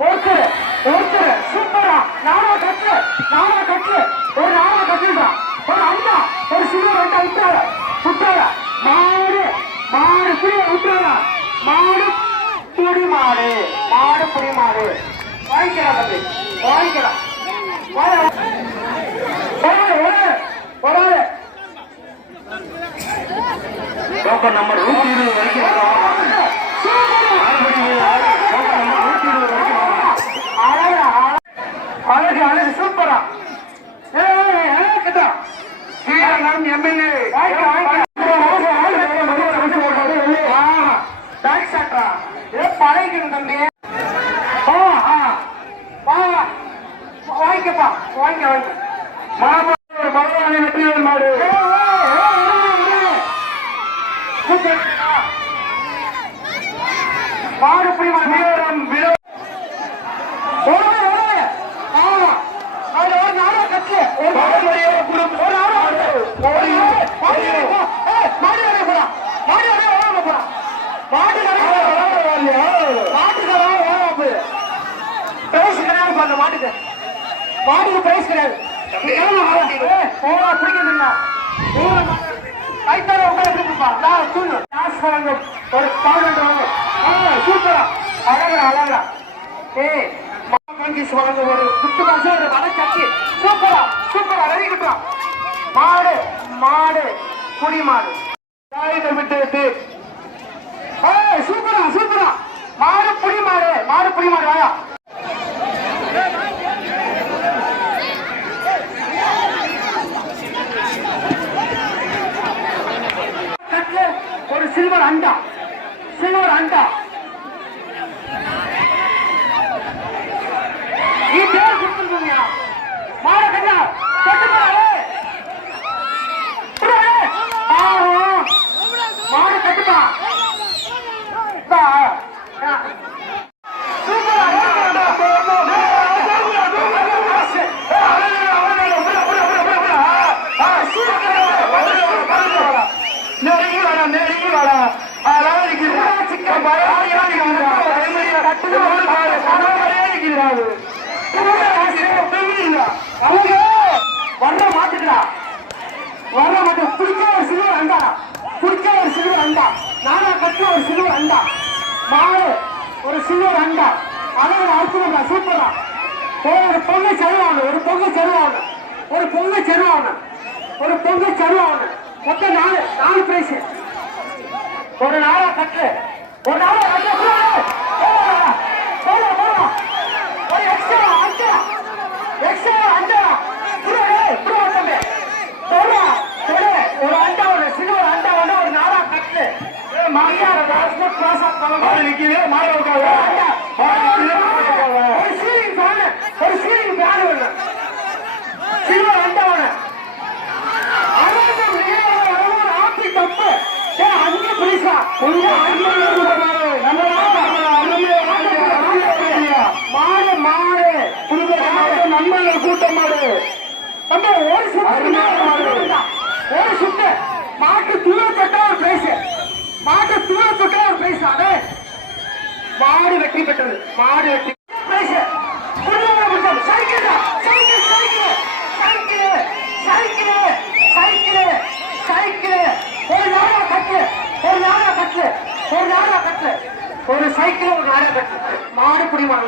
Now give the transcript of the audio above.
ஒருத்தர் சூப்பரா நானா கட்டு ஒரு நானா கட்டுடா ஒரு அண்ணா ஒரு சில்வர் அண்டா விட்டார மாடு புடி விட்டார மாடு புடி மாடு வாங்கிக்கலாம் தம்பி வாங்கிக்கலாம் நம்பர் 120 வரைக்கும் அழகு சூப்பரா எம்எல்ஏ பழகிக்கணும் தம்பி வாங்கிக்கப்பா வாங்க மகவாணி வெற்றிவேல் மாடு மாடு புரியும் மாட்டுக்கு பிரைஸ் கிடையாது ஒரு பாடல் வாங்க சூப்பரா அழகா வழங்க ஒரு குத்து காசு ஒரு வடக்கட்சி சூப்பரா ரெடி கட்டுறான் மாடு குடி மாடு விட்டு சூப்பரா மாடு புடி மாடு வாயா ஒரு சில்வர் அண்டா நீ பேர் கொடுத்துருக்கீங்க மாட கண்ணா மாடு கட்டுப்பா வர்ற மாட்டேன் குடிக்க ஒரு சில்வர் அண்டா நானா கட்டு ஒரு சில்வர் அண்டா மாடு ஒரு சில்வர் அண்டா அழகு அற்புதம் சூப்பரா ஒரு பொங்கை செருவாங்க மொத்தம் 4 பிரைஸ் ஒரு நாளா கட்டு ஒரு எக்ஸ்ட்ரா அண்டா ஒரு அண்டா ஒரு சில்வர் அண்டா ஒரு நாளா கட்டு ஒரு சீலிங் பேன் ஒண்ணு சில்வர் அண்டா ஒண்ணு ஆப்பி தப்பு அஞ்சு பிரைஸா மாடு நம்ம கூட்டம் மாடு நம்ம ஒரு சுட்டு மாட்டு தூர தொட்டா ஒரு பிரைஸ் அதே மாடு வெற்றி பெற்றது பிரைஸ் ஒரு நாளா கட்டு ஒரு சைக்கிள் ஒரு நாளா கட்டு மாடு புடி மாடு